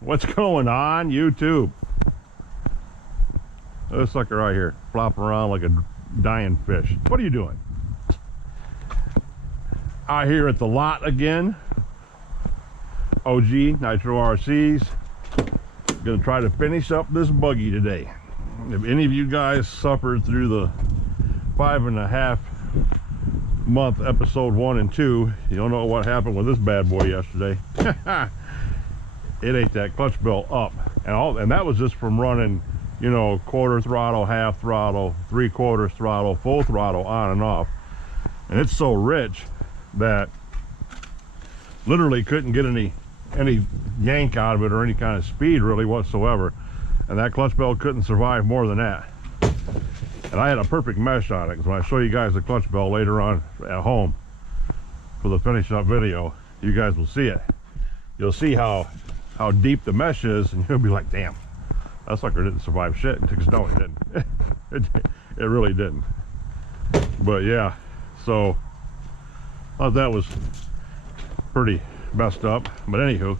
What's going on, YouTube? This sucker right here, flopping around like a dying fish. What are you doing? Out here at the lot again. OG Nitro RCs. Gonna try to finish up this buggy today. If any of you guys suffered through the 5.5 month episode 1 and 2, you don't know what happened with this bad boy yesterday. It ate that clutch belt up, and that was just from running, you know, quarter throttle, half throttle, 3/4 throttle, full throttle, on and off. And it's so rich that literally couldn't get any yank out of it or any kind of speed really whatsoever, and that clutch belt couldn't survive more than that. And I had a perfect mesh on it, because when I show you guys the clutch belt later on at home for the finish up video, you guys will see it. You'll see how deep the mesh is, and you'll be like, damn, that sucker didn't survive shit. Because no, it didn't. It really didn't. But yeah, so I thought that was pretty messed up. But anywho,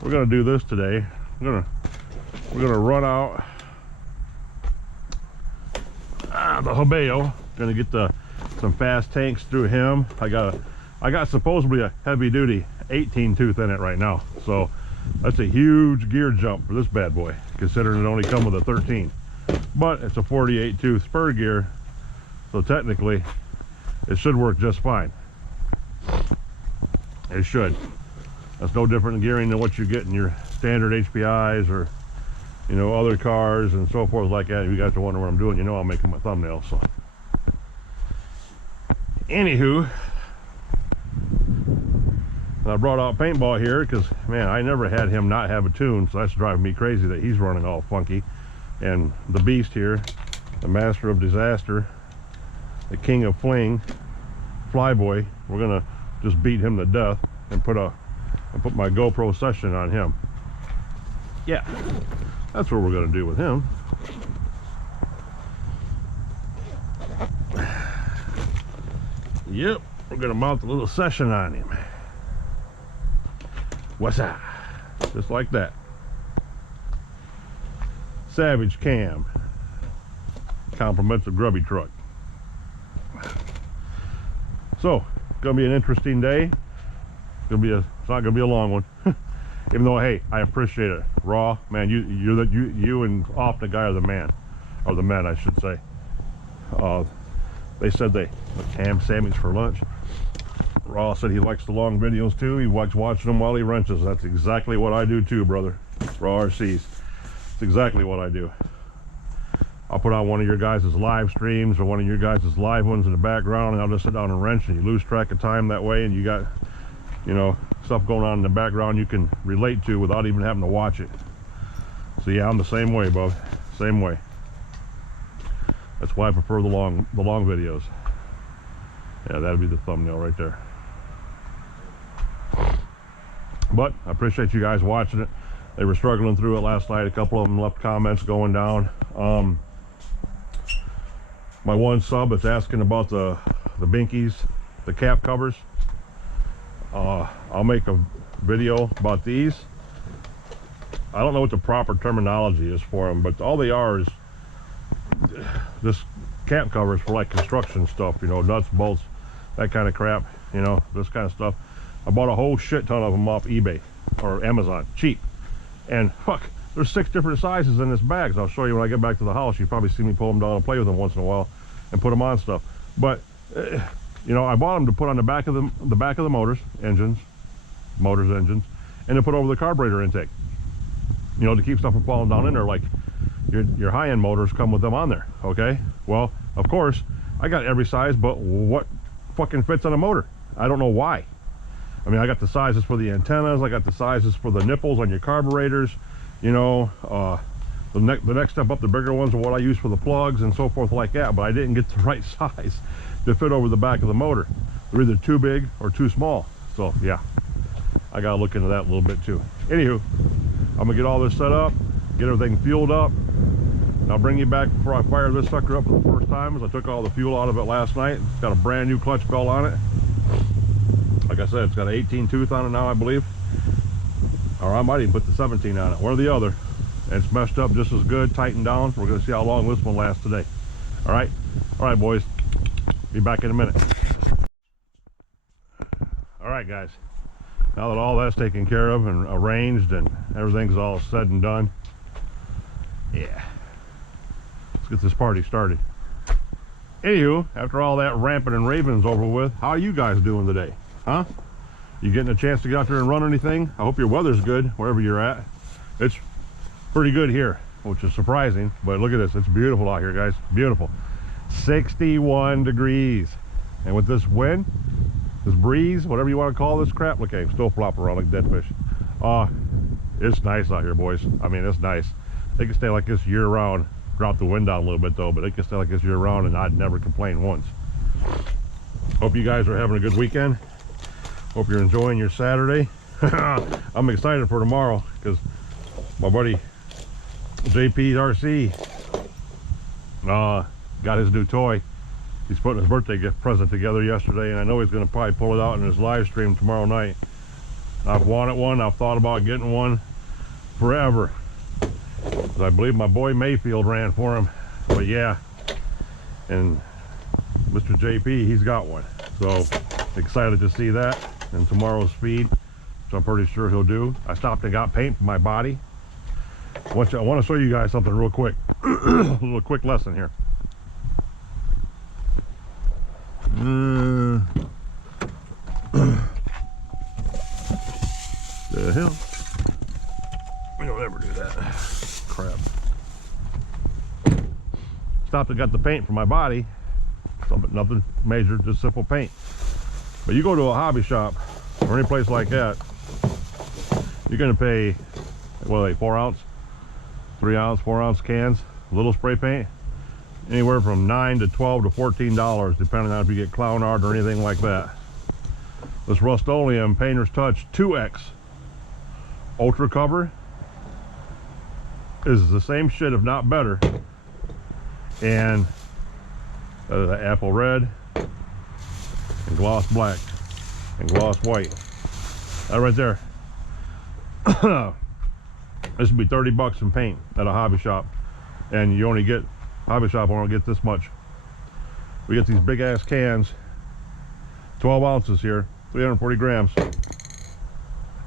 we're gonna do this today. We're gonna run out the Hobao. Gonna get some fast tanks through him. I got supposedly a heavy duty 18 tooth in it right now, so that's a huge gear jump for this bad boy, considering it only come with a 13. But it's a 48 tooth spur gear, so technically it should work just fine. It should. That's no different in gearing than what you get in your standard HPIs or, you know, other cars and so forth like that. If you guys are wondering what I'm doing, you know I'm making my thumbnail. So anywho, I brought out paintball here because, man, I never had him not have a tune, so that's driving me crazy that he's running all funky. And the beast here, the master of disaster, the king of fling, Flyboy, we're gonna just beat him to death and put my GoPro session on him. Yeah, that's what we're gonna do with him. Yep, we're gonna mount a little session on him. What's that? Just like that. Savage cam. Compliments of grubby truck. So, gonna be an interesting day. It's not gonna be a long one. Even though, hey, I appreciate it. Raw, man, you and Off the guy are the man, or the men, I should say. They said they ham sandwich for lunch. Raw said he likes the long videos too. He likes watching them while he wrenches. That's exactly what I do too, brother. Raw RCs. It's exactly what I do. I'll put on one of your guys' live streams or one of your guys' live ones in the background, and I'll just sit down and wrench, and you lose track of time that way, and you got, you know, stuff going on in the background you can relate to without even having to watch it. So yeah, I'm the same way, bub. Same way. That's why I prefer the long videos. Yeah, that'd be the thumbnail right there. But I appreciate you guys watching it. They were struggling through it last night. A couple of them left comments going down. My one sub is asking about the binkies, the cap covers. I'll make a video about these. I don't know what the proper terminology is for them, but all they are is this cap covers for like construction stuff, you know, nuts, bolts, that kind of crap, you know, this kind of stuff. I bought a whole shit ton of them off eBay or Amazon, cheap. And fuck, there's 6 different sizes in this bag. So I'll show you when I get back to the house. You probably see me pull them down and play with them once in a while and put them on stuff. But you know, I bought them to put on the back of the motors, engines, and to put over the carburetor intake. You know, to keep stuff from falling down in there. Like your high-end motors come with them on there. Okay. Well, of course, I got every size, but what fucking fits on a motor? I don't know why. I mean, I got the sizes for the antennas, I got the sizes for the nipples on your carburetors, you know, the next step up, the bigger ones are what I use for the plugs and so forth like that, but I didn't get the right size to fit over the back of the motor. They're either too big or too small. So yeah, I gotta look into that a little bit too. Anywho, I'm gonna get all this set up, get everything fueled up, and I'll bring you back before I fire this sucker up for the first time, as I took all the fuel out of it last night. It's got a brand new clutch belt on it. Like I said, it's got an 18 tooth on it now, I believe. Or I might even put the 17 on it, one or the other. And it's meshed up just as good, tightened down. We're gonna see how long this one lasts today. All right, boys, be back in a minute. All right, guys, now that all that's taken care of and arranged and everything's all said and done, yeah, let's get this party started. Anywho, after all that ramping and raving's over with, how are you guys doing today? Huh? You getting a chance to get out there and run anything? I hope your weather's good wherever you're at. It's pretty good here, which is surprising, but look at this. It's beautiful out here, guys. Beautiful. 61 degrees. And with this wind, this breeze, whatever you want to call this crap, look, I'm still flopping around like dead fish. It's nice out here, boys. I mean, it's nice. They can stay like this year round. Drop the wind down a little bit though, but they can stay like this year round and I'd never complain once. Hope you guys are having a good weekend. Hope you're enjoying your Saturday. I'm excited for tomorrow because my buddy JP's RC got his new toy. He's putting his birthday gift present together yesterday, and I know he's going to probably pull it out in his live stream tomorrow night. I've wanted one. I've thought about getting one forever. I believe my boy Mayfield ran for him, but yeah, and Mr. JP, he's got one. So excited to see that in tomorrow's feed, which I'm pretty sure he'll do. I stopped and got paint for my body. I want to show you guys something real quick. A little quick lesson here. The hell? We don't ever do that. Crap. Stopped and got the paint for my body. Nothing major, just simple paint. But you go to a hobby shop or any place like that, you're going to pay, what are they, 4 ounce, 3 ounce, 4 ounce cans, little spray paint, anywhere from $9 to $12 to $14, depending on if you get clown art or anything like that. This Rust-Oleum Painter's Touch 2X Ultra Cover is the same shit, if not better. And the apple red and gloss black and gloss white. That right there. This would be 30 bucks in paint at a hobby shop, and you only get, hobby shop won't get this much. We get these big ass cans, 12 ounces here, 340 grams,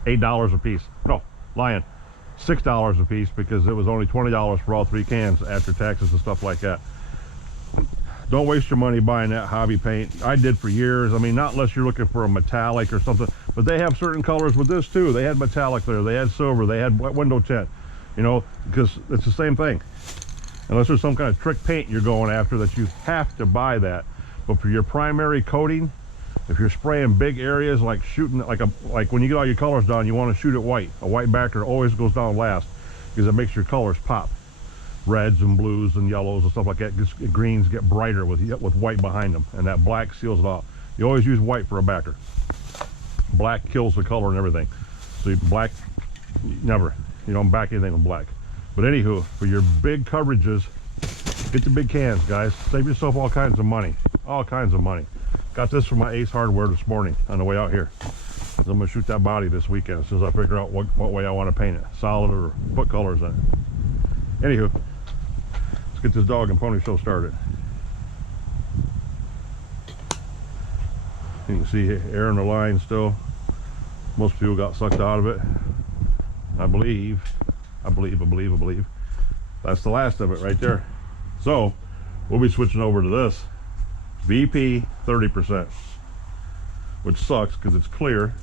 $8 a piece. No, lying, $6 a piece, because it was only $20 for all 3 cans after taxes and stuff like that. Don't waste your money buying that hobby paint. I did for years. I mean, not unless you're looking for a metallic or something, but they have certain colors with this too. They had metallic there, they had silver, they had window tint, you know, because it's the same thing. Unless there's some kind of trick paint you're going after, that you have to buy that. But for your primary coating, if you're spraying big areas, like shooting, like when you get all your colors down, you want to shoot it white. A white backer always goes down last because it makes your colors pop. Reds and blues and yellows and stuff like that. Greens get brighter with white behind them, and that black seals it off. You always use white for a backer. Black kills the color and everything. So black, never. You don't back anything with black. But anywho, for your big coverages, get the big cans, guys. Save yourself all kinds of money. All kinds of money. Got this from my Ace Hardware this morning on the way out here. I'm going to shoot that body this weekend as soon as I figure out what way I want to paint it. Solid or put colors in it. Anywho, let's get this dog and pony show started. You can see air in the line still. Most fuel got sucked out of it. I believe. That's the last of it right there. So we'll be switching over to this VP 30%, which sucks because it's clear,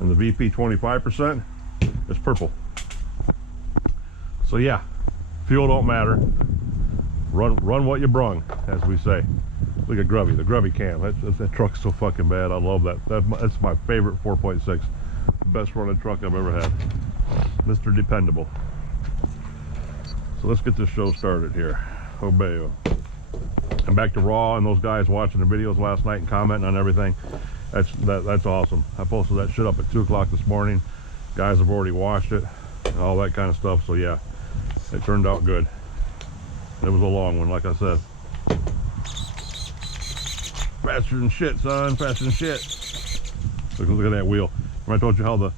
and the VP 25% is purple. So yeah, fuel don't matter. Run what you brung, as we say. Look at Grubby, the Grubby cam. That truck's so fucking bad. I love that. That's my favorite 4.6. Best running truck I've ever had. Mr. Dependable. So let's get this show started here. Hobao. And back to Raw and those guys watching the videos last night and commenting on everything. That's awesome. I posted that shit up at 2 o'clock this morning. Guys have already watched it and all that kind of stuff. So yeah, it turned out good. It was a long one, like I said. Faster than shit, son. Faster than shit. Look at that wheel. Remember I told you how the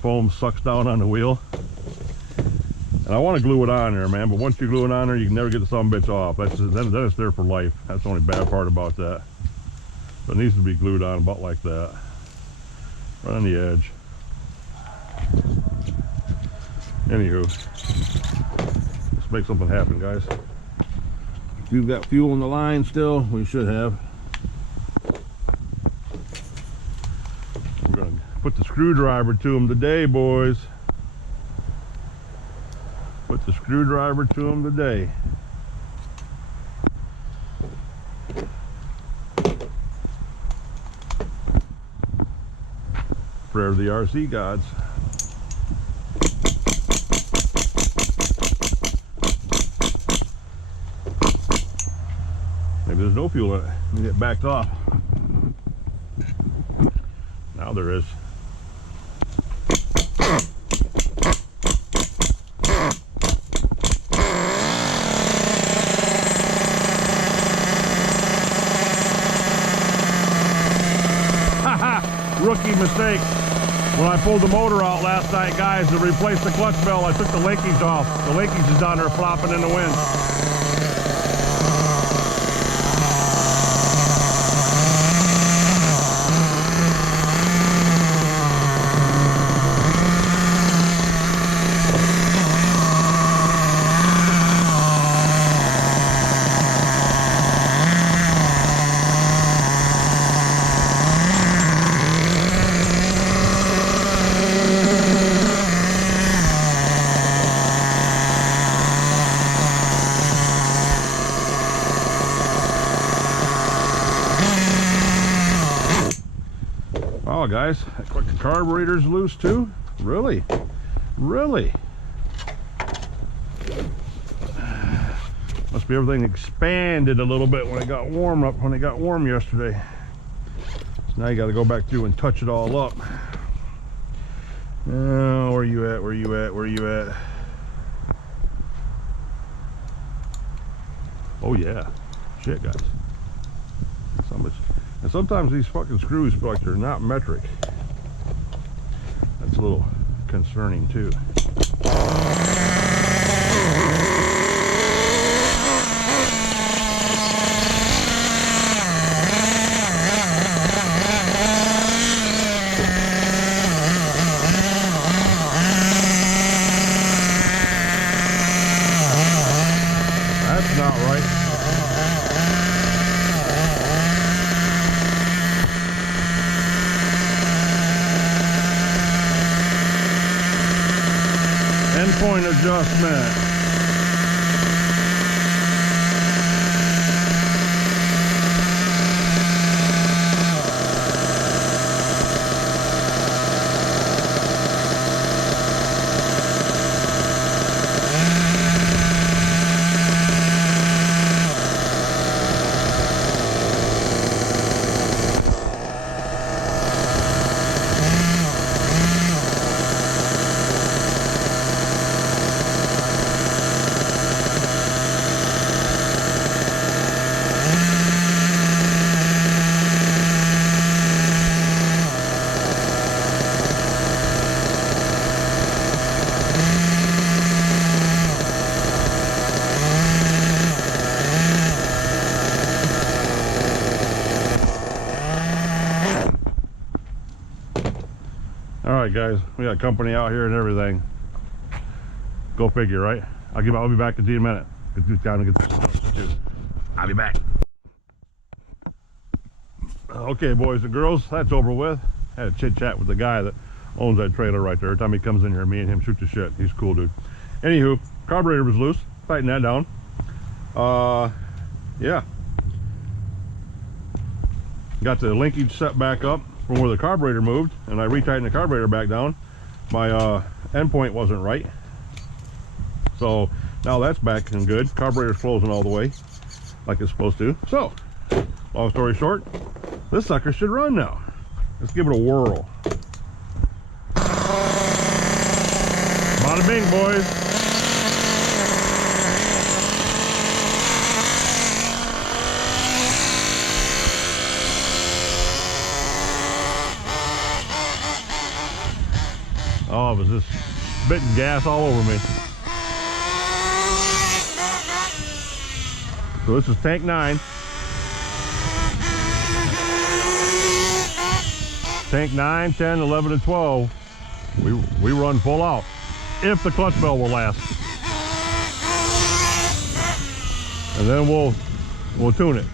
foam sucks down on the wheel? And I want to glue it on there, man, but once you glue it on there, you can never get the sumbitch off. Then it's there for life. That's the only bad part about that. So it needs to be glued on about like that. Right on the edge. Anywho, let's make something happen, guys. If you've got fuel in the line still, we should have. We're going to put the screwdriver to them today, boys. Put the screwdriver to them today. Prayer of the RC gods. Maybe there's no fuel in it. Let me get backed off. Now there is. Rookie mistake. When I pulled the motor out last night, guys, to replace the clutch belt, I took the linkage off. The linkage is down there flopping in the wind. Oh, guys, the carburetor's loose too? Really? Really? Must be everything expanded a little bit when it got warm yesterday. So now you got to go back through and touch it all up. Oh, where you at? Where you at? Where you at? Oh yeah. Shit, guys. And sometimes these fucking screws feel like they're not metric. That's a little concerning too. That's not right. Endpoint adjustment. Alright guys, we got company out here and everything. Go figure, right? I'll be back in a minute. Get down and get this too. I'll be back. Okay boys and girls, that's over with. Had a chit chat with the guy that owns that trailer right there. Every time he comes in here, me and him shoot the shit. He's a cool dude. Anywho, carburetor was loose. Tighten that down. Yeah. Got the linkage set back up from where the carburetor moved, and I retightened the carburetor back down. My endpoint wasn't right, so now that's back and good. Carburetor's closing all the way like it's supposed to. So long story short, this sucker should run now. Let's give it a whirl. Bada bing, boys. Oh, it was just spitting gas all over me. So this is tank 9. Tank 9, 10, 11, and 12. We run full out. If the clutch bell will last. And then we'll tune it.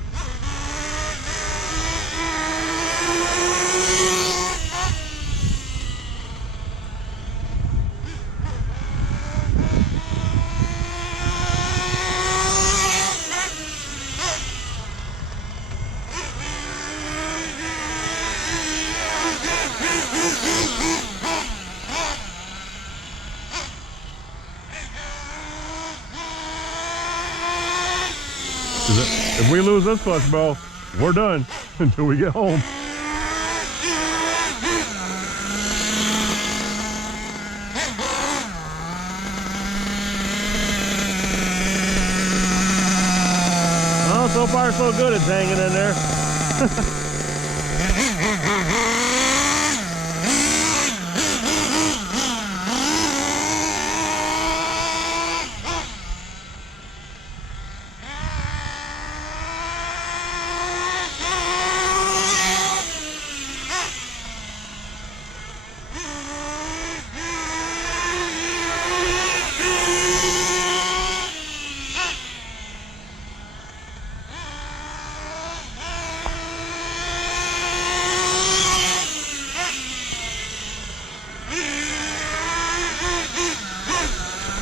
If we lose this clutch bell, we're done until we get home. Well, so far so good, it's hanging in there.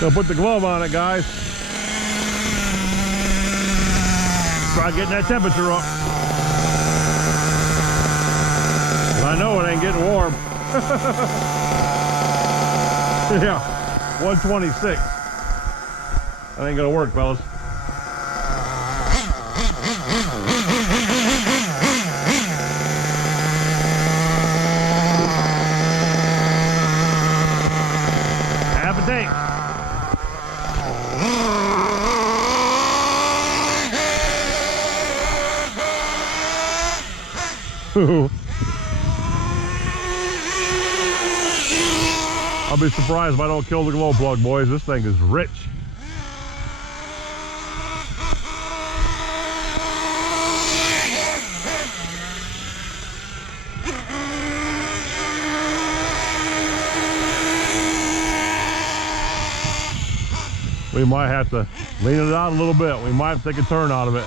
Gonna put the glove on it, guys. Try getting that temperature up. I know it ain't getting warm. Yeah, 126. That ain't gonna work, fellas. Half a tank. I'll be surprised if I don't kill the glow plug, boys. This thing is rich. We might have to lean it out a little bit. We might take a turn out of it.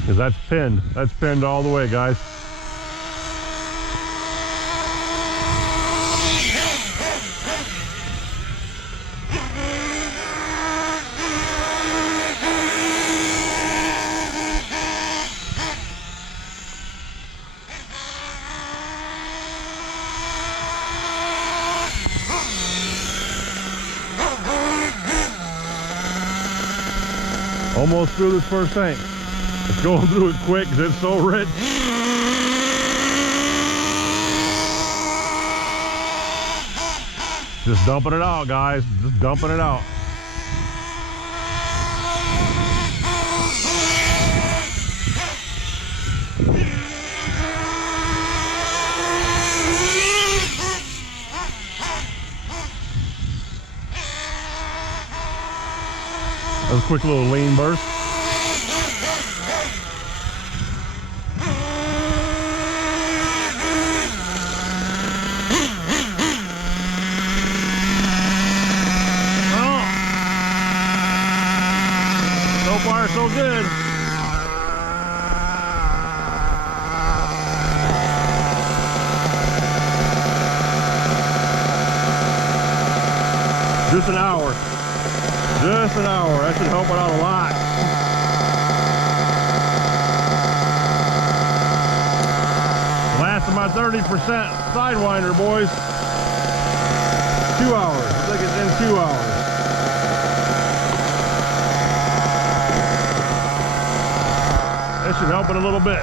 Because that's pinned. That's pinned all the way, guys. Almost through this first tank. It's going through it quick because it's so rich. Just dumping it out, guys. Just dumping it out. That was a quick little lean burst. So far, so good. Just an hour. Just an hour. That should help it out a lot. Last of my 30% Sidewinder, boys. 2 hours. I think it's in 2 hours. That should help it a little bit.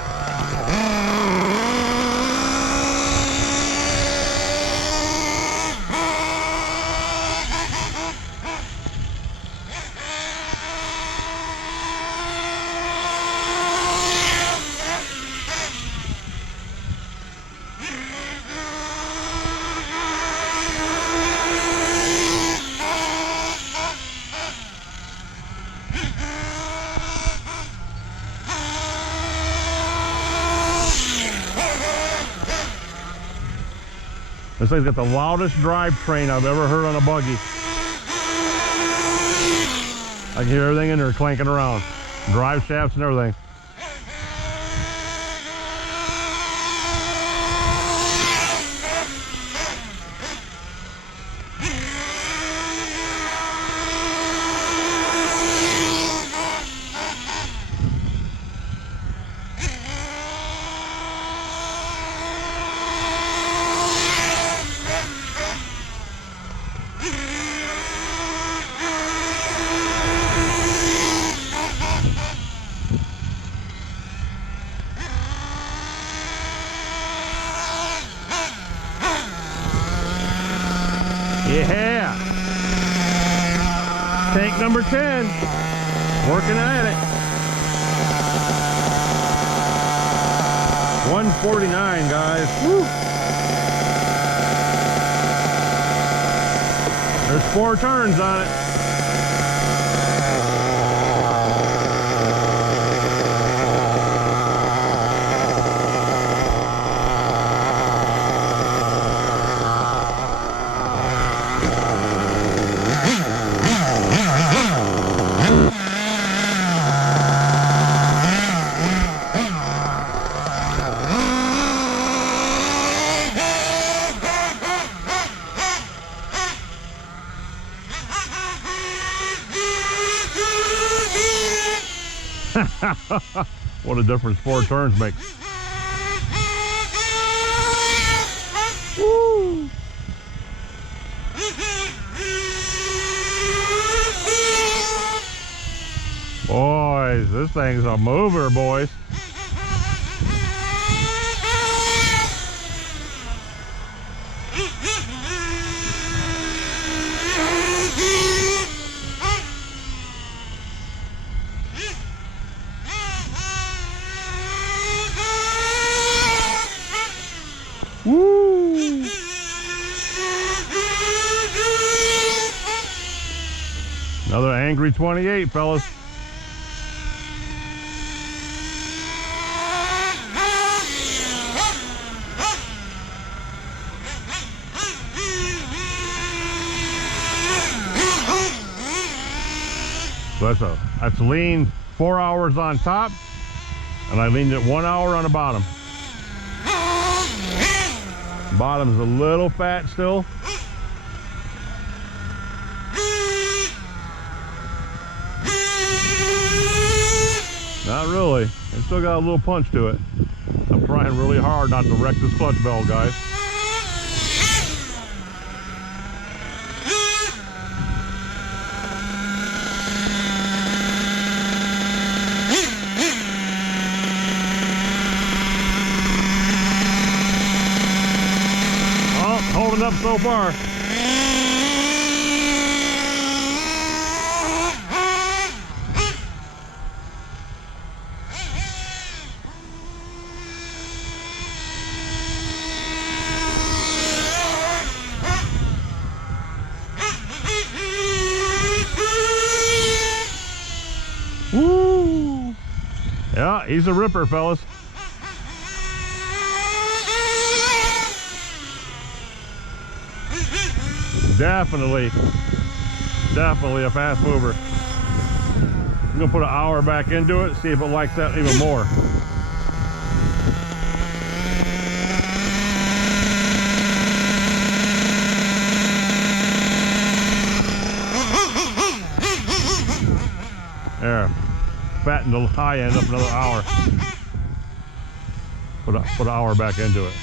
This thing's got the loudest drivetrain I've ever heard on a buggy. I can hear everything in there clanking around. Drive shafts and everything. Yeah. Tank number 10. Working at it. 149, guys. Woo. There's 4 turns on it. What a difference 4 turns make. Woo! Boys, this thing's a mover, boys. Woo! Another angry 28, fellas. So that's lean 4 hours on top, and I leaned it 1 hour on the bottom. Bottom's a little fat still. Not really. It's still got a little punch to it. I'm trying really hard not to wreck this clutch bell, guys. Holding up so far. Woo! Yeah, he's a ripper, fellas. Definitely a fast mover. I'm gonna put an hour back into it, see if it likes that even more. There, fatten the high end up another hour. Put an hour back into it.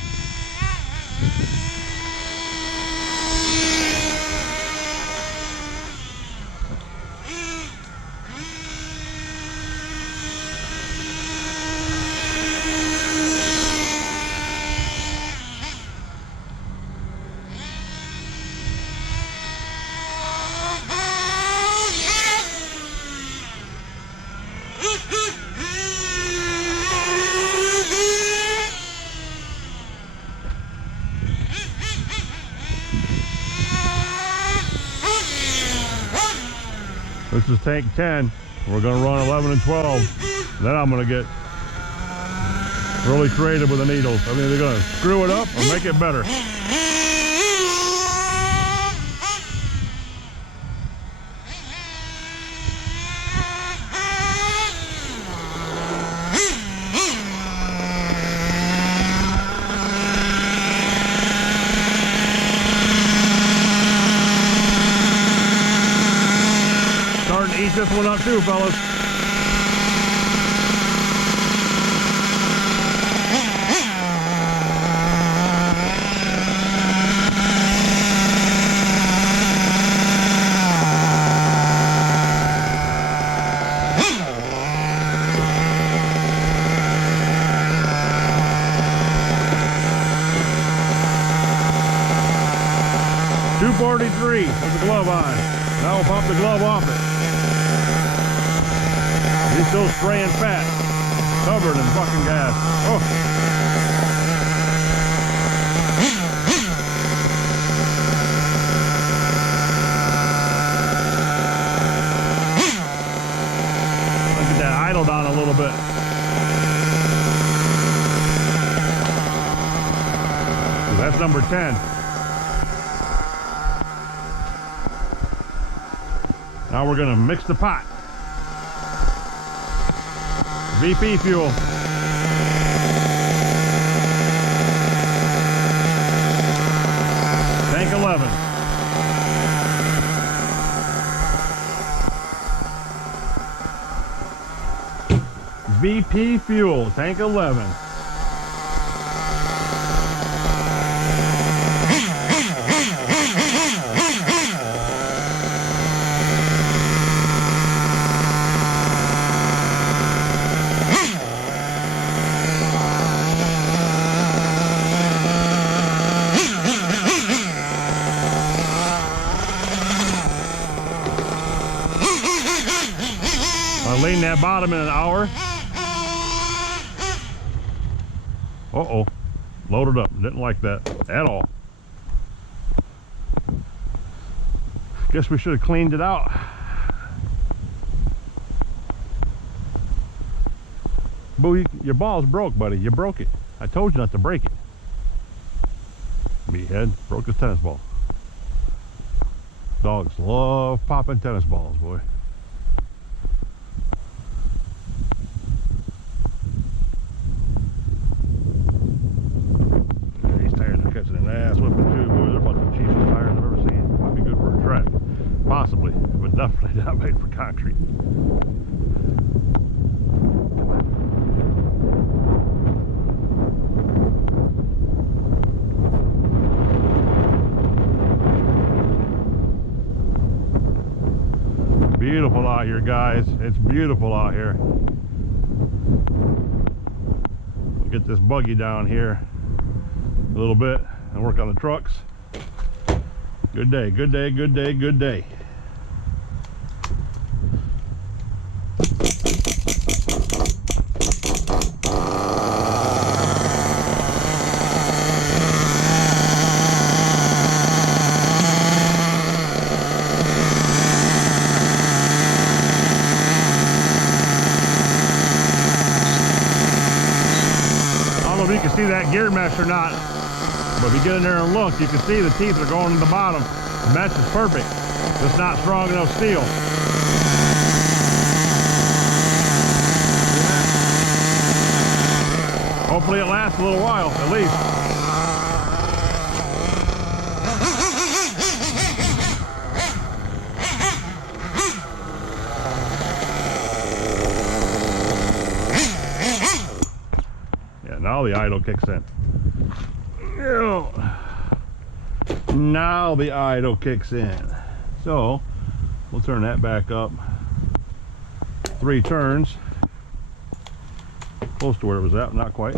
This is tank 10. We're going to run 11 and 12. Then I'm going to get really creative with the needles. I mean, they're going to screw it up or make it better. one up too, fellas. .243 with the glove on. Now we'll pop the glove off it. He's still spraying fat, covered in fucking gas. Oh. Look at that idle down a little bit. So that's number 10. Now we're gonna mix the pot. VP fuel. Tank 11. VP fuel, tank 11. I'll lean that bottom in an hour. Uh-oh. Loaded up. Didn't like that at all. Guess we should have cleaned it out. Boo, your ball's broke, buddy. You broke it. I told you not to break it. Meathead broke his tennis ball. Dogs love popping tennis balls, boy. These tires are catching an ass whipping too, boy. They're about the cheapest tires I've ever seen. Might be good for a track. Possibly, but definitely not made for concrete. Beautiful out here, guys. It's beautiful out here. Get this buggy down here a little bit and work on the trucks. Good day, good day, good day, good day. You can see that gear mesh or not, but if you get in there and look, you can see the teeth are going to the bottom. The mesh is perfect, just not strong enough steel. Hopefully it lasts a little while, at least. Now the idle kicks in. Now the idle kicks in. So we'll turn that back up 3 turns. Close to where it was at, not quite.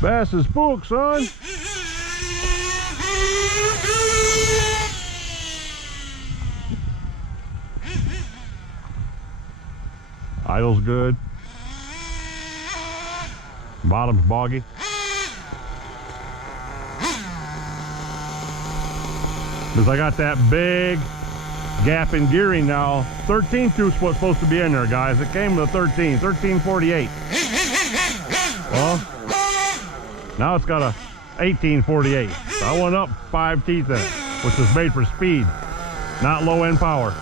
Fast as spook, son. Idle's good. Bottom's boggy. Because I got that big gap in gearing now. 13 tooth's what's supposed to be in there, guys. It came with a 1348. Well, now it's got a 1848. So I went up 5 teeth in it, which is made for speed, not low end power.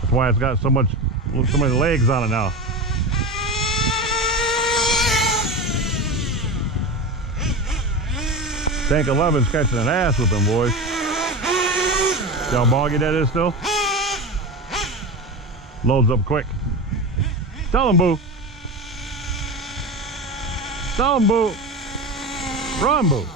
That's why it's got so many legs on it now. Tank 11's catching an ass with them, boys. See how boggy that is still? Loads up quick. Tell him, Boo. Tell him, Boo. Run, Boo.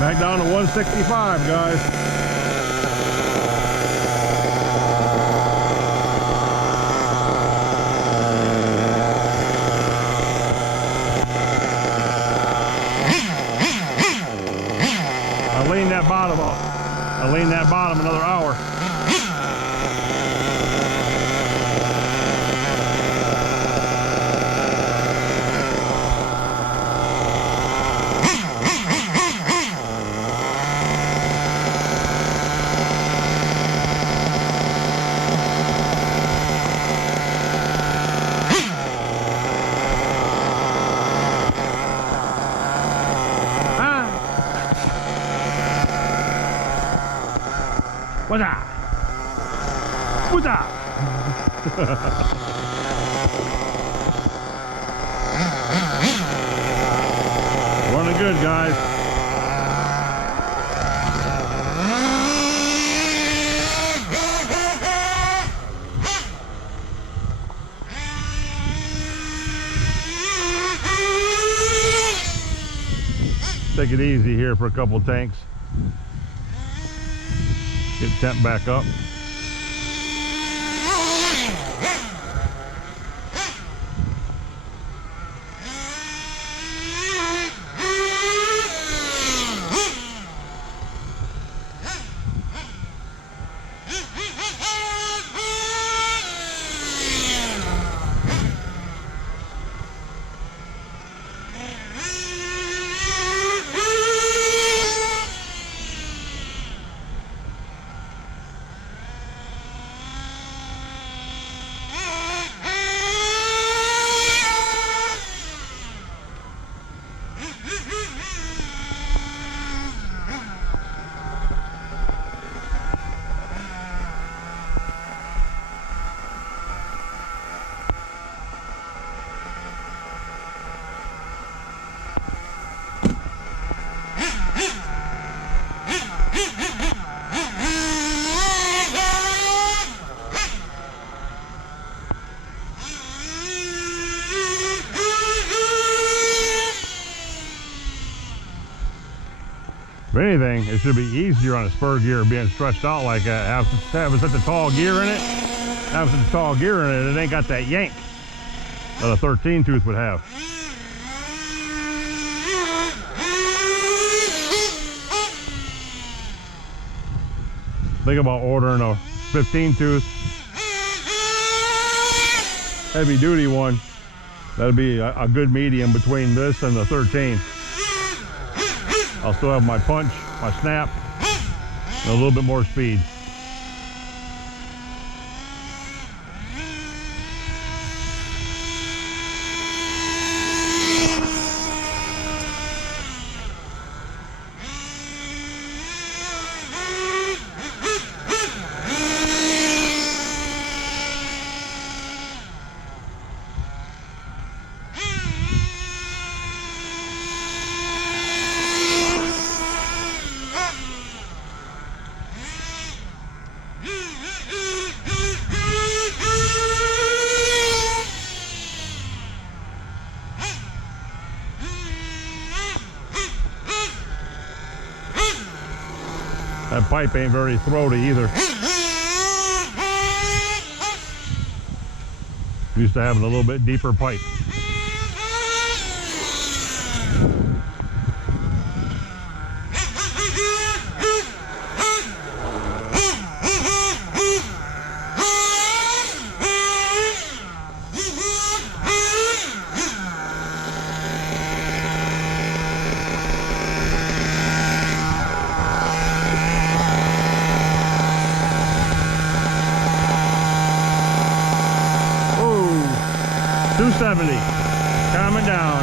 Back down to 165, guys. I lean that bottom up. I lean that bottom another hour. What's up? What's up? Running good, guys. Take it easy here for a couple tanks. Get temp back up. If anything, it should be easier on a spur gear being stretched out like that. Having such a tall gear in it, it ain't got that yank that a 13 tooth would have. Think about ordering a 15 tooth heavy duty one. That'd be a good medium between this and the 13. I'll still have my punch, my snap, and a little bit more speed. That pipe ain't very throaty either. Used to having a little bit deeper pipe.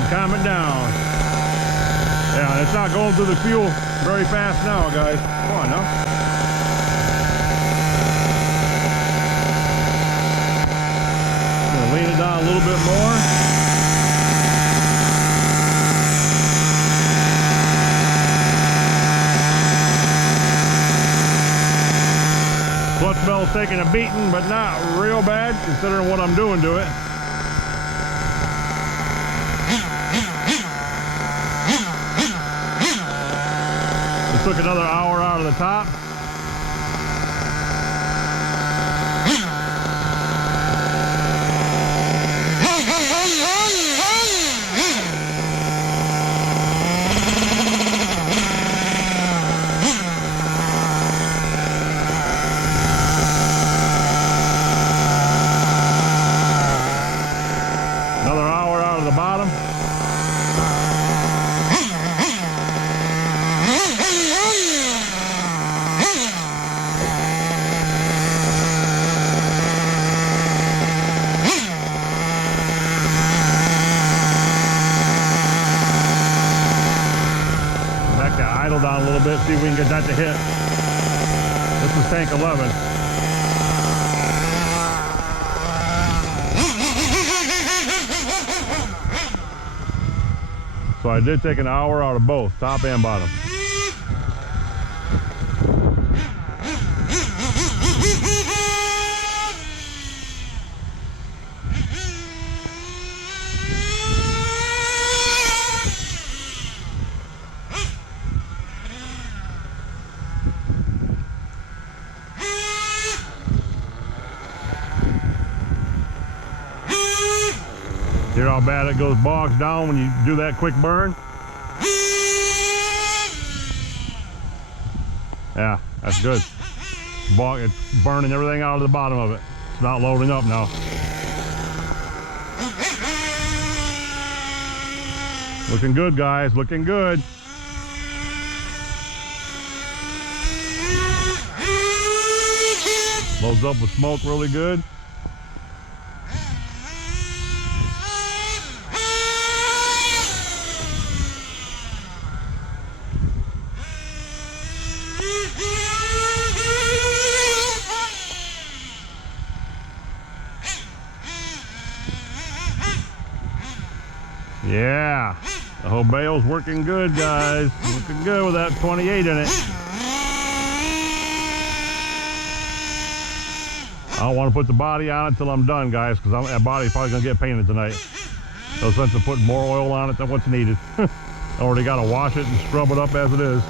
Calming down. Yeah, it's not going through the fuel very fast now, guys. Come on now. Gonna lean it down a little bit more. Clutch bell's taking a beating, but not real bad considering what I'm doing to it. Took another hour out of the top. Another hour out of the bottom. Down a little bit, see if we can get that to hit. This is tank 11. So I did take an hour out of both, top and bottom. Hear how bad it goes bogs down when you do that quick burn? Yeah, that's good. It's burning everything out of the bottom of it. It's not loading up now. Looking good, guys, looking good. Loads up with smoke really good. Yeah, the Hobao's working good, guys. Looking good with that 28 in it. I don't want to put the body on it until I'm done, guys, because that body's probably going to get painted tonight. No sense of putting more oil on it than what's needed. I already got to wash it and scrub it up as it is.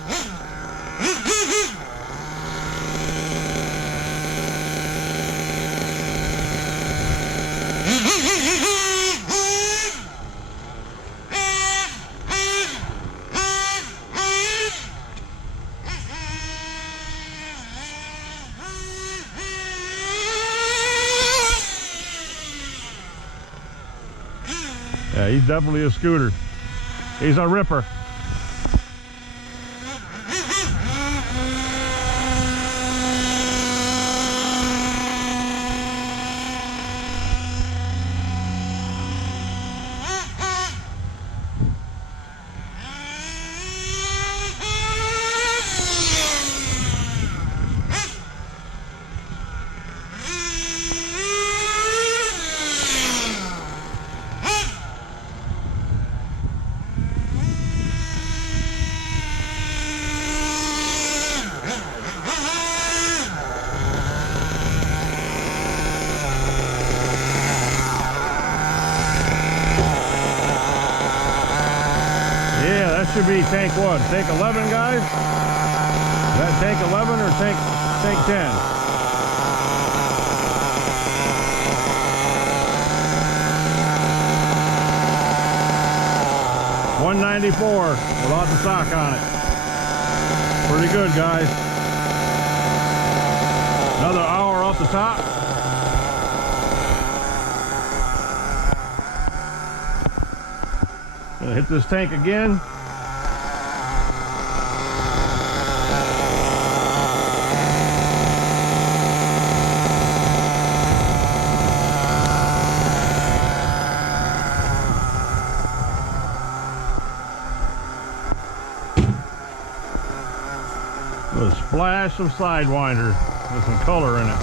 Yeah, he's definitely a scooter. He's a ripper. Should be tank 1. Tank 11, guys. that tank 11 or tank 10? $194 without the sock on it. Pretty good, guys. Another hour off the top. Gonna hit this tank again. With a splash of Sidewinder with some color in it.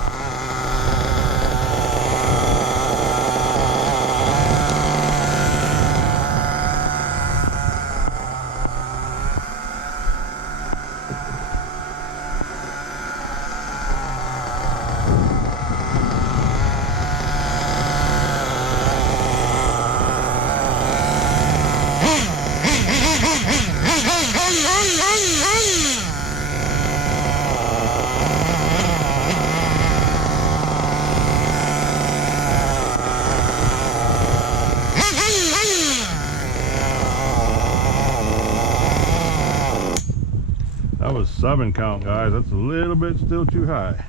That was 7 count, guys. That's a little bit still too high.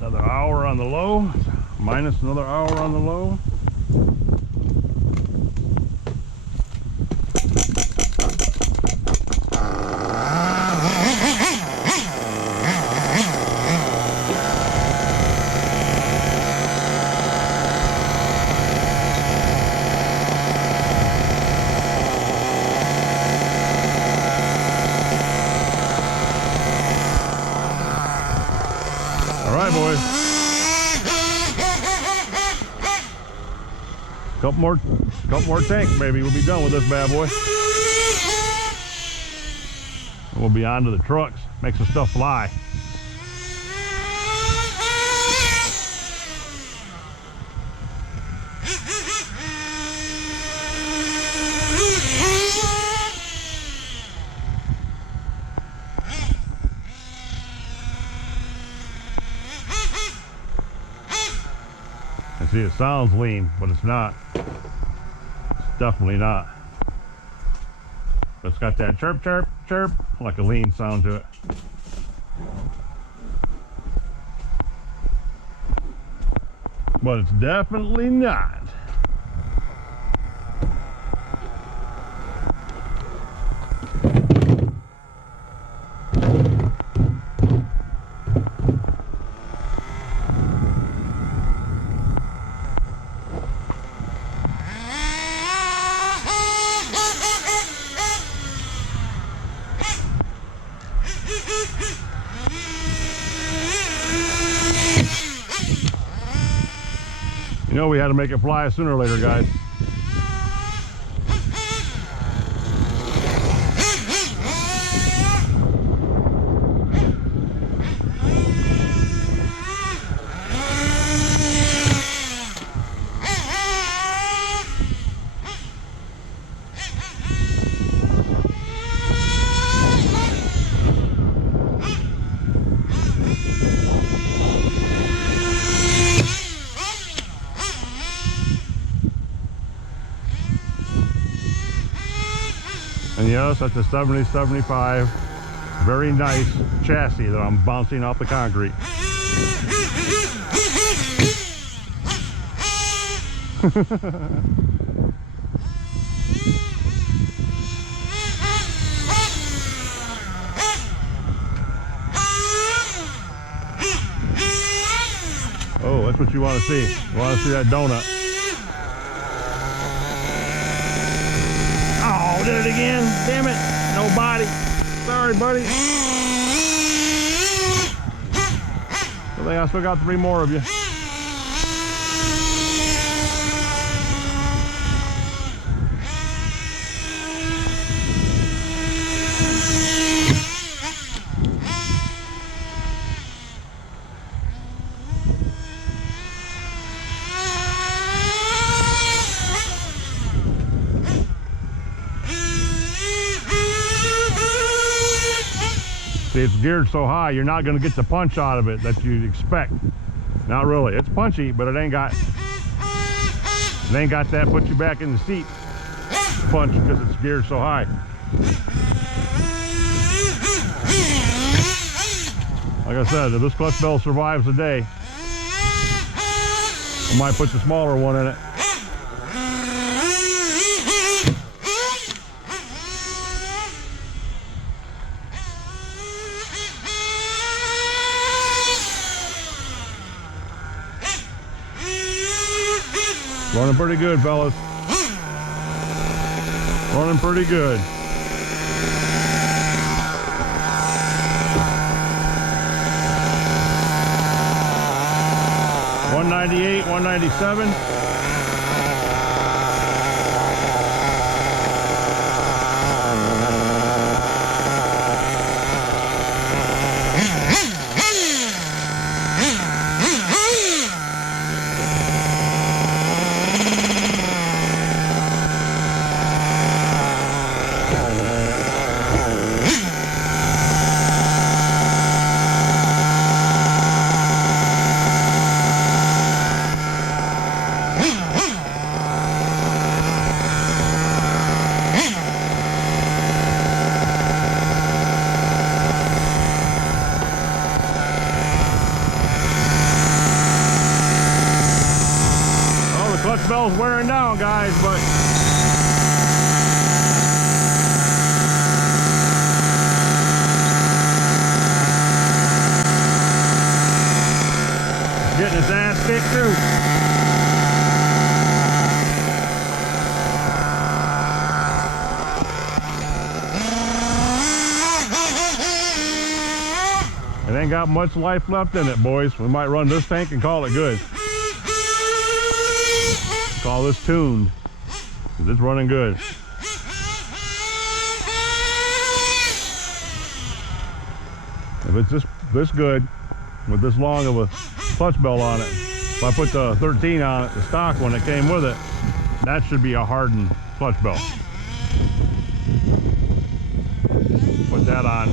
Another hour on the low, minus another hour on the low. All right, boys. Couple more tanks, maybe. We'll be done with this bad boy. And we'll be on to the trucks. Make some stuff fly. See, it sounds lean, but it's not. It's definitely not. But it's got that chirp, chirp, chirp, like a lean sound to it. But it's definitely not. You know we had to make it fly sooner or later, guys. And yes, that's a 7075, very nice chassis that I'm bouncing off the concrete. Oh, that's what you want to see. You want to see that donut. Oh, did it again. Damn it. No body. Sorry, buddy. I think I still got 3 more of you. See, it's geared so high, you're not going to get the punch out of it that you'd expect. Not really. It's punchy, but it ain't got that put you back in the seat punch because it's geared so high. Like I said, if this clutch bell survives the day, I might put the smaller one in it. Running pretty good, fellas. Running pretty good. $198, $197. Clutch bell's wearing down, guys, but it's getting its ass kicked too. It ain't got much life left in it, boys. We might run this tank and call it good. Call this tuned, because it's running good. If it's this good, with this long of a clutch bell on it, if I put the 13 on it, the stock one that came with it, that should be a hardened clutch bell. Put that on.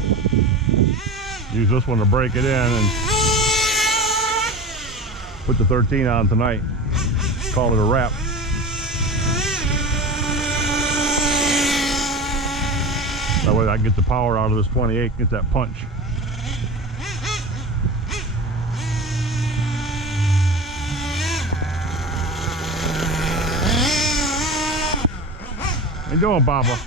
Use this one to break it in, and put the 13 on tonight. Call it a wrap. That way I can get the power out of this 28, get that punch. How you doing, Papa?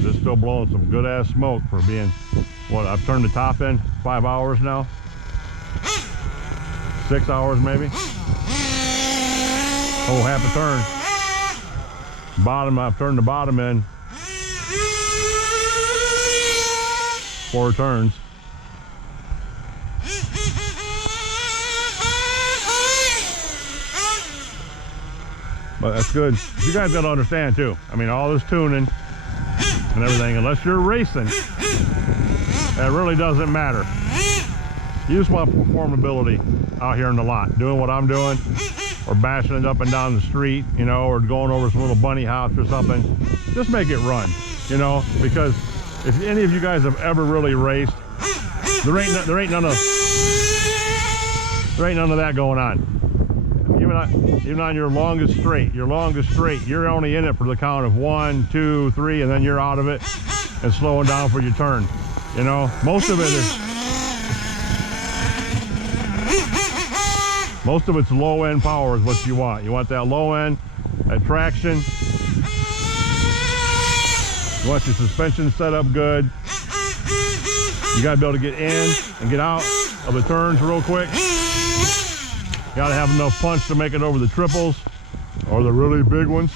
Just still blowing some good ass smoke for being what I've turned the top in 5 hours now, 6 hours maybe. Oh, half a turn. Bottom, I've turned the bottom in 4 turns. But that's good. You guys gotta understand too. I mean, all this tuning and everything, unless you're racing, that really doesn't matter. You just want performability out here in the lot, doing what I'm doing, or bashing it up and down the street, you know, or going over some little bunny house or something. Just make it run, you know, because if any of you guys have ever really raced, there ain't none of that going on. Even on your longest straight, you're only in it for the count of 1, 2, 3, and then you're out of it and slowing down for your turn. You know, most of it's low end power is what you want. You want that low end, that traction. You want your suspension set up good. You gotta be able to get in and get out of the turns real quick. You gotta have enough punch to make it over the triples or the really big ones.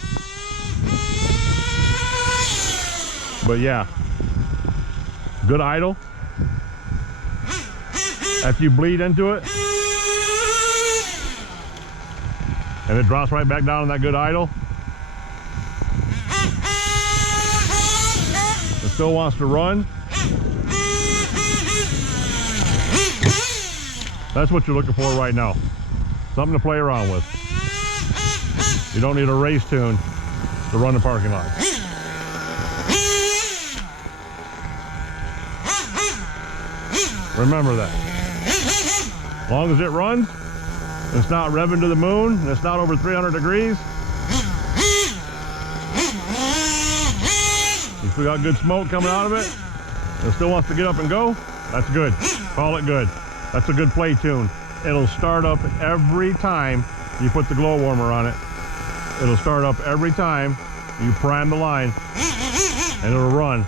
But yeah, good idle. After you bleed into it, and it drops right back down in that good idle. It still wants to run. That's what you're looking for right now. Something to play around with. You don't need a race tune. to run the parking lot. Remember that. As long as it runs, it's not revving to the moon, and it's not over 300 degrees. You still got good smoke coming out of it. It still wants to get up and go. That's good. Call it good. That's a good play tune. It'll start up every time you put the glow warmer on it. It'll start up every time you prime the line, and it'll run.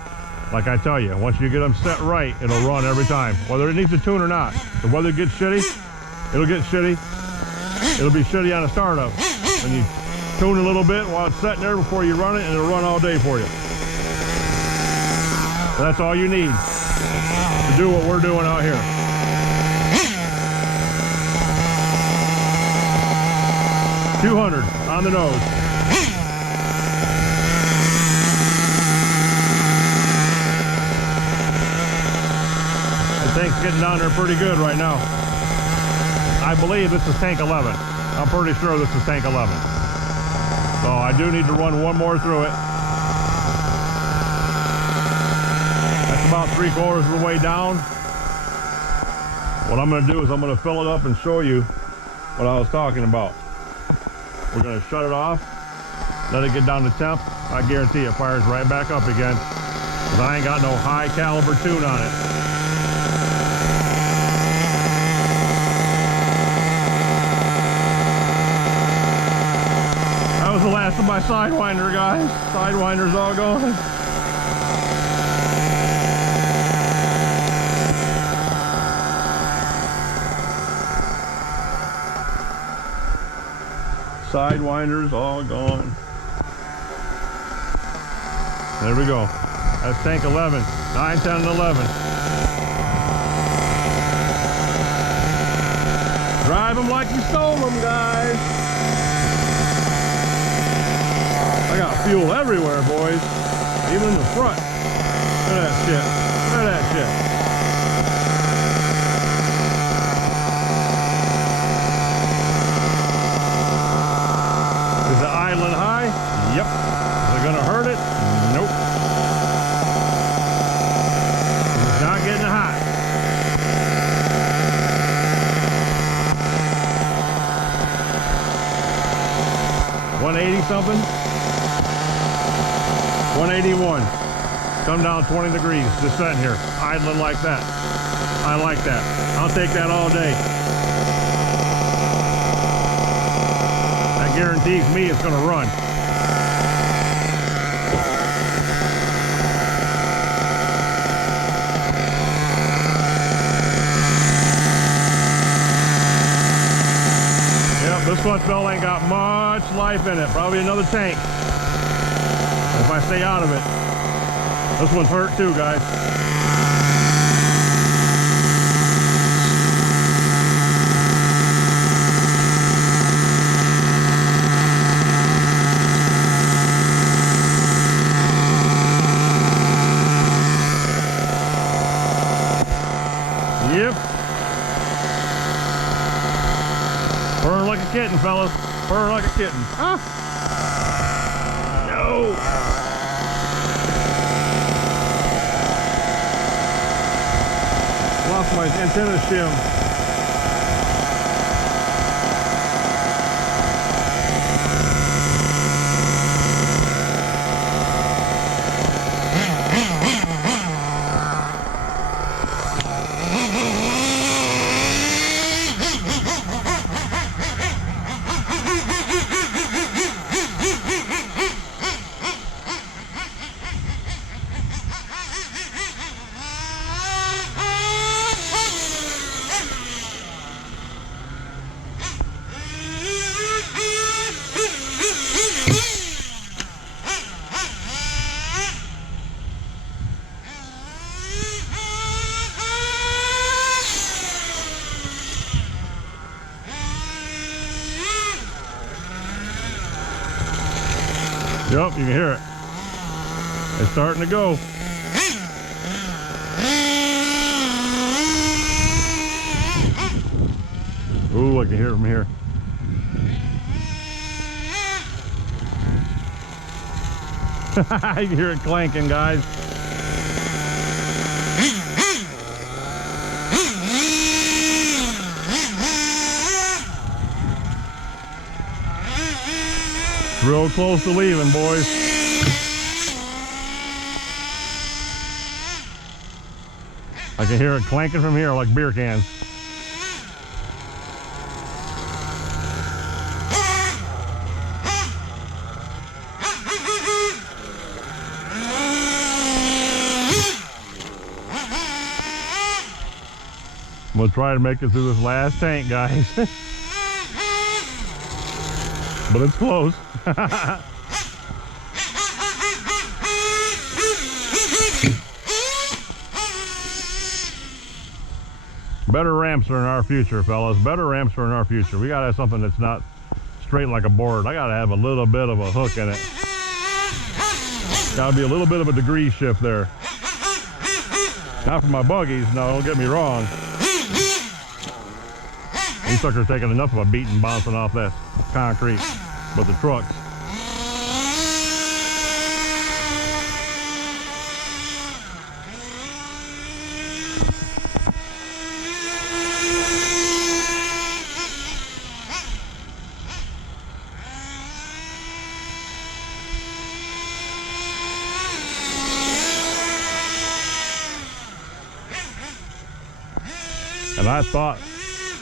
Like I tell you, once you get them set right, it'll run every time, whether it needs a tune or not. The weather gets shitty, it'll get shitty. It'll be shitty on a startup. And you tune a little bit while it's sitting there before you run it, and it'll run all day for you. That's all you need to do what we're doing out here. $200 on the nose. The tank's getting down there pretty good right now. I believe this is tank 11. I'm pretty sure this is tank 11. So I do need to run one more through it. That's about 3/4 of the way down. What I'm going to do is I'm going to fill it up and show you what I was talking about. We're going to shut it off, let it get down to temp. I guarantee it fires right back up again, because I ain't got no high caliber tune on it. That was the last of my Sidewinder, guys. Sidewinder's all gone. Sidewinders all gone. There we go. That's tank 11. 9, 10, and 11. Drive them like you stole them, guys. I got fuel everywhere, boys. Even in the front. Look at that shit. Look at that shit. Is it idling high? Yep. Is it gonna hurt it? Nope. It's not getting hot. $180 something? 181. Come down 20 degrees, just sitting here, idling like that. I like that. I'll take that all day. That guarantees me it's gonna run. Yep, this clutch belt ain't got much life in it. Probably another tank, if I stay out of it. This one's hurt too, guys. Yep. Purring like a kitten, fellas. Purring like a kitten. Huh? No. Lost my antenna shim. Yep, you can hear it. It's starting to go. Ooh, I can hear it from here. You can hear it clanking, guys. Real close to leaving, boys. I can hear it clanking from here like beer cans. I'm gonna try to make it through this last tank, guys. But it's close. Better ramps are in our future, fellas. Better ramps are in our future. We gotta have something that's not straight like a board. I gotta have a little bit of a hook in it. Gotta be a little bit of a degree shift there. Not for my buggies, no, don't get me wrong. These suckers are taking enough of a beating bouncing off that concrete. But the trucks. And I thought,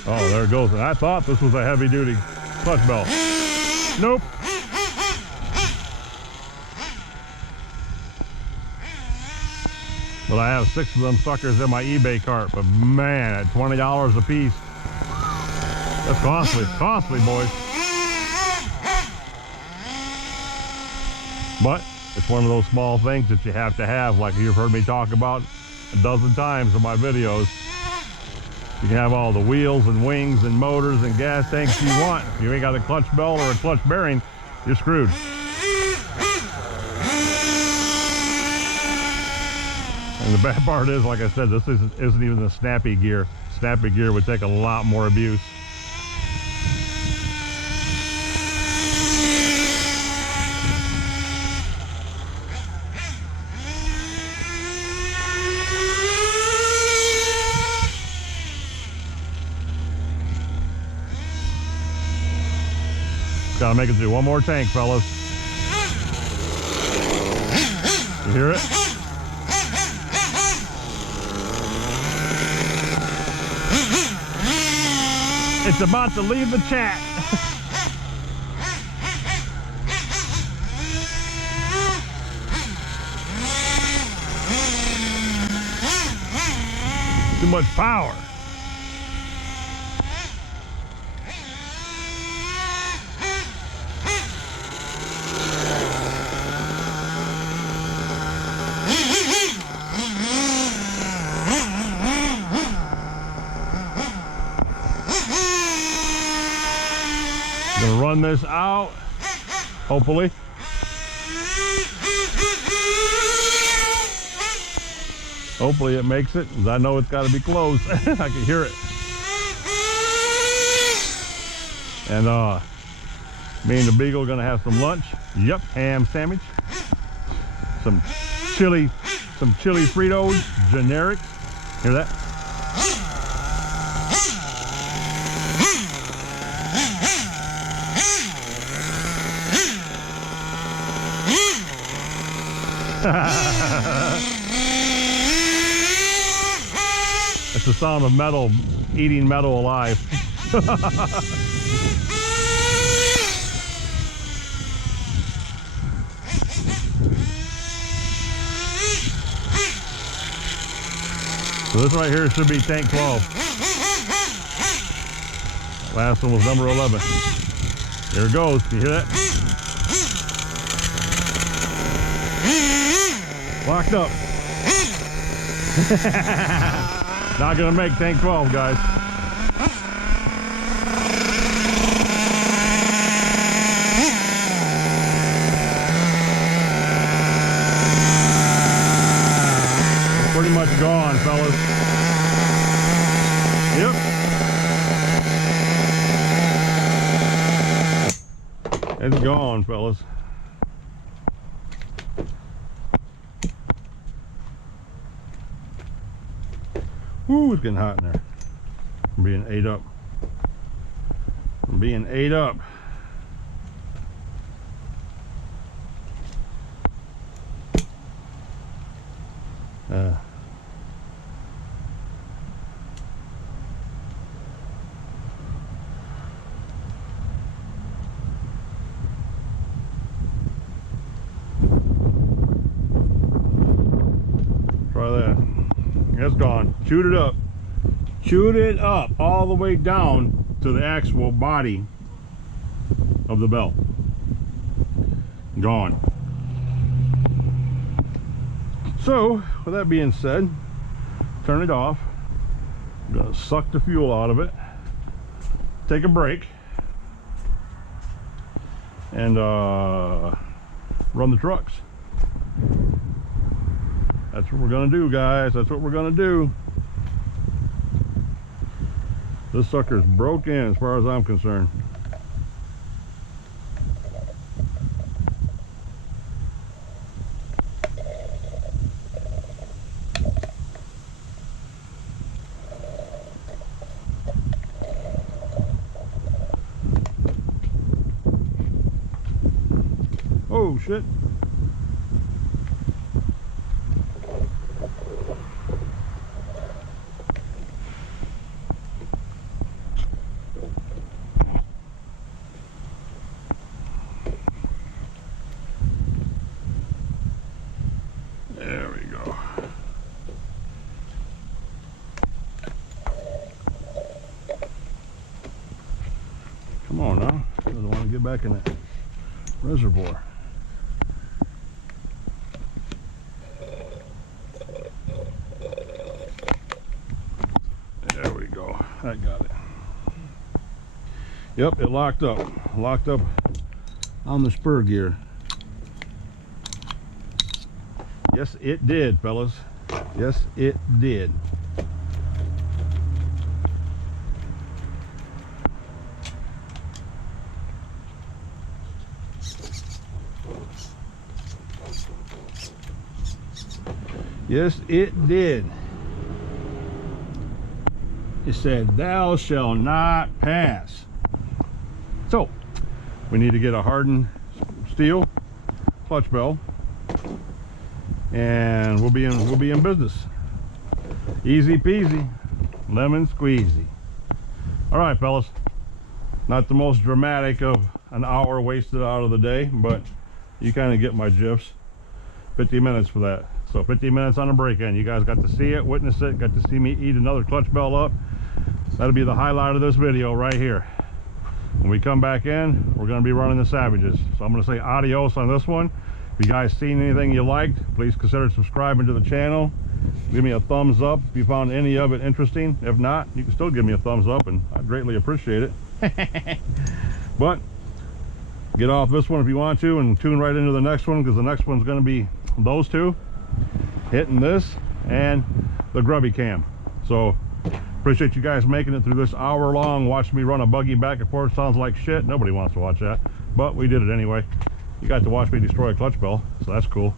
oh, there it goes. And I thought this was a heavy duty clutch belt. Nope. But I have 6 of them suckers in my eBay cart. But man, at $20 a piece, that's costly. Costly, boys. But it's one of those small things that you have to have, like you've heard me talk about a dozen times in my videos. You can have all the wheels and wings and motors and gas tanks you want. If you ain't got a clutch belt or a clutch bearing, you're screwed. And the bad part is, like I said, this isn't even the snappy gear. Snappy gear would take a lot more abuse. Gotta make it through one more tank, fellas. You hear it? It's about to leave the chat. Too much power. Gonna run this out, hopefully. Hopefully it makes it, because I know it's got to be closed. I can hear it. And me and the Beagle are gonna have some lunch. Yep, ham sandwich. Some chili Fritos, generic. Hear that? It's the sound of metal eating metal alive. So this right here should be tank 12. Last one was number 11. Here it goes. You hear that? Locked up. Not gonna make tank 12, guys. It's pretty much gone, fellas. Yep. It's gone, fellas. Whoo, it's getting hot in there. I'm being ate up. I'm being ate up. Try that. It's gone. Chewed it up. Chewed it up all the way down to the actual body of the bell. Gone. So, with that being said, turn it off. I'm gonna suck the fuel out of it, take a break, and run the trucks. That's what we're gonna do, guys. That's what we're gonna do. This sucker's broke in as far as I'm concerned. Oh shit. There we go. Come on now. I don't want to get back in that reservoir. There we go. I got it. Yep, it locked up. Locked up on the spur gear. Yes, it did, fellas. Yes, it did. Yes, it did. It said, "Thou shalt not pass." So, we need to get a hardened steel clutch bell, and we'll be in business. Easy peasy, lemon squeezy. All right, fellas. Not the most dramatic of an hour wasted out of the day, but you kind of get my gifs. 50 minutes for that. So 50 minutes on a break-in. You guys got to see it, witness it, got to see me eat another clutch bell up. That'll be the highlight of this video right here. When we come back in, we're going to be running the Savages. So I'm going to say adios on this one. If you guys seen anything you liked, please consider subscribing to the channel. Give me a thumbs up if you found any of it interesting. If not, you can still give me a thumbs up, and I'd greatly appreciate it. But get off this one if you want to, and tune right into the next one, because the next one's going to be those two hitting this and the grubby cam. So appreciate you guys making it through this hour long watching me run a buggy back and forth. Sounds like shit. Nobody wants to watch that, but we did it anyway. You got to watch me destroy a clutch bell, so that's cool.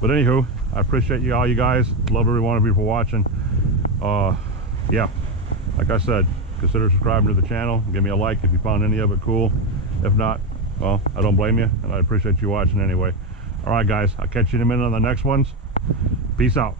But anywho, I appreciate you all, you guys. Love every one of you for watching. Yeah, like I said, consider subscribing to the channel. Give me a like if you found any of it cool. If not, well, I don't blame you, and I appreciate you watching anyway. All right, guys, I'll catch you in a minute on the next ones. Peace out.